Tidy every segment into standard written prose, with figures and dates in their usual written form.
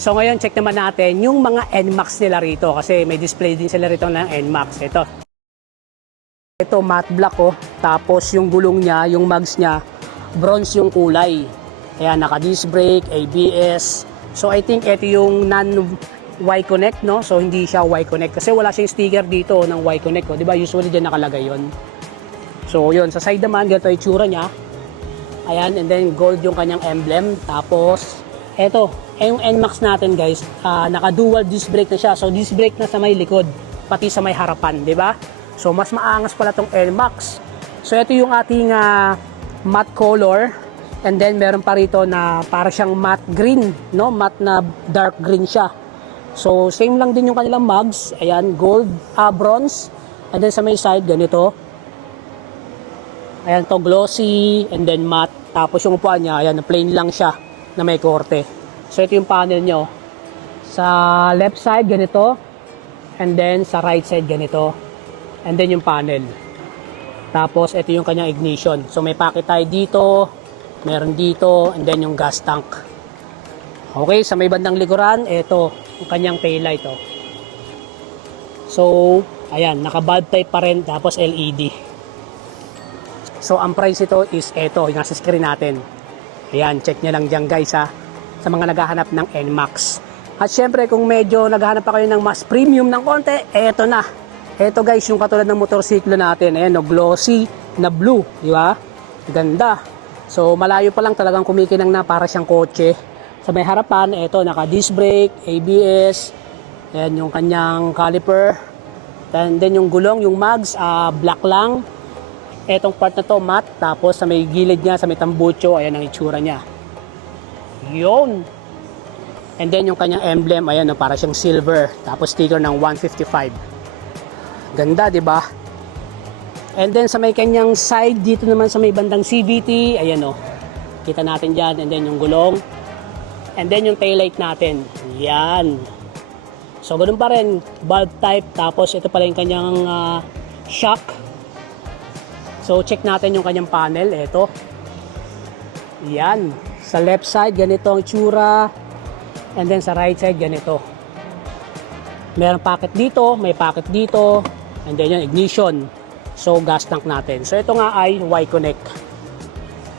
So ngayon, check naman natin yung mga NMAX nila rito kasi may display din sila rito ng NMAX. Ito matte black oh. Tapos yung gulong niya, yung mags niya, bronze yung kulay. Ayan, naka disc brake, ABS. So I think ito yung non-Y-Connect, no? So hindi siya Y-Connect kasi wala siyang sticker dito ng Y-Connect, oh. 'Di ba? Usually diyan nakalagay 'yon. So yun, sa side naman ganito yung itsura niya. Ayan, and then gold yung kanyang emblem. Tapos eto, yung NMAX natin guys, naka dual disc brake na siya. So disc brake na sa may likod, pati sa may harapan, 'di ba? So mas maangas pala tong NMAX. So ito yung ating matte color, and then meron pa rito na para siyang matte green, no? Matte na dark green siya. So same lang din yung kanilang mugs. Ayan, gold, bronze, and then sa may side ganito. Ayan to, glossy, and then matte. Tapos yung upuan niya, ayan, plain lang siya na may korte. So ito yung panel nyo. Sa left side ganito, and then sa right side ganito, and then yung panel. Tapos ito yung kanyang ignition. So may pocket tayo dito, meron dito, and then yung gas tank. Okay, sa may bandang likuran, ito yung kanyang taillight oh. So ayan, naka bulb type pa rin, tapos LED. So ang price ito is ito, yung nasa screen natin. Ayan, check nyo lang dyan guys ha, sa mga naghahanap ng NMAX. At syempre kung medyo naghahanap pa kayo ng mas premium ng konti, eto na. Eto guys, yung katulad ng motorsiklo natin. Ayan, no, glossy na blue, di ba? Ganda. So malayo pa lang talagang kumikinang na para siyang kotse. Sa may harapan, eto, naka disc brake, ABS. Ayan yung kanyang caliper. And then yung gulong, yung mags, black lang. Etong part na to matte, tapos sa may gilid niya, sa may tambucho, ayan ang itsura niya. Yun. And then yung kanyang emblem, ayan, no, para siyang silver, tapos sticker ng 155. Ganda, 'di ba? And then sa may kanyang side dito naman sa may bandang CVT, ayan oh. Kita natin diyan, and then yung gulong. And then yung taillight natin. Yan. So ganoon pa rin, bulb type, tapos ito pala yung kanyang shock. So check natin yung kanyang panel, ito. Yan. Sa left side ganito ang itsura, and then sa right side ganito. Meron pocket dito, may pocket dito, and then yung ignition. So gas tank natin. So ito nga ay Y-Connect.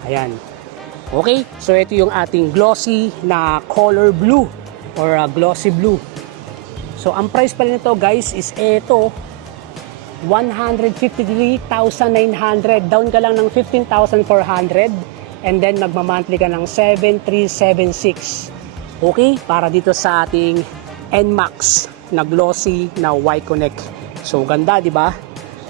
Ayan. Okay, so ito yung ating glossy na color blue or glossy blue. So ang price pala nito guys is ito 153,900. Down ka lang ng 15,400, and then magma-monthly ka ng 7,376. Okay, para dito sa ating NMAX na glossy na Y-Connect. So ganda, di ba?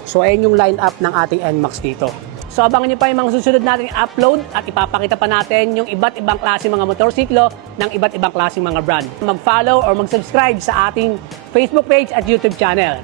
So ayan yung line-up ng ating NMAX dito. So abangan nyo pa yung mga susunod nating upload at ipapakita pa natin yung iba't ibang klase mga motorsiklo ng iba't ibang klase mga brand. Mag-follow or mag-subscribe sa ating Facebook page at YouTube channel.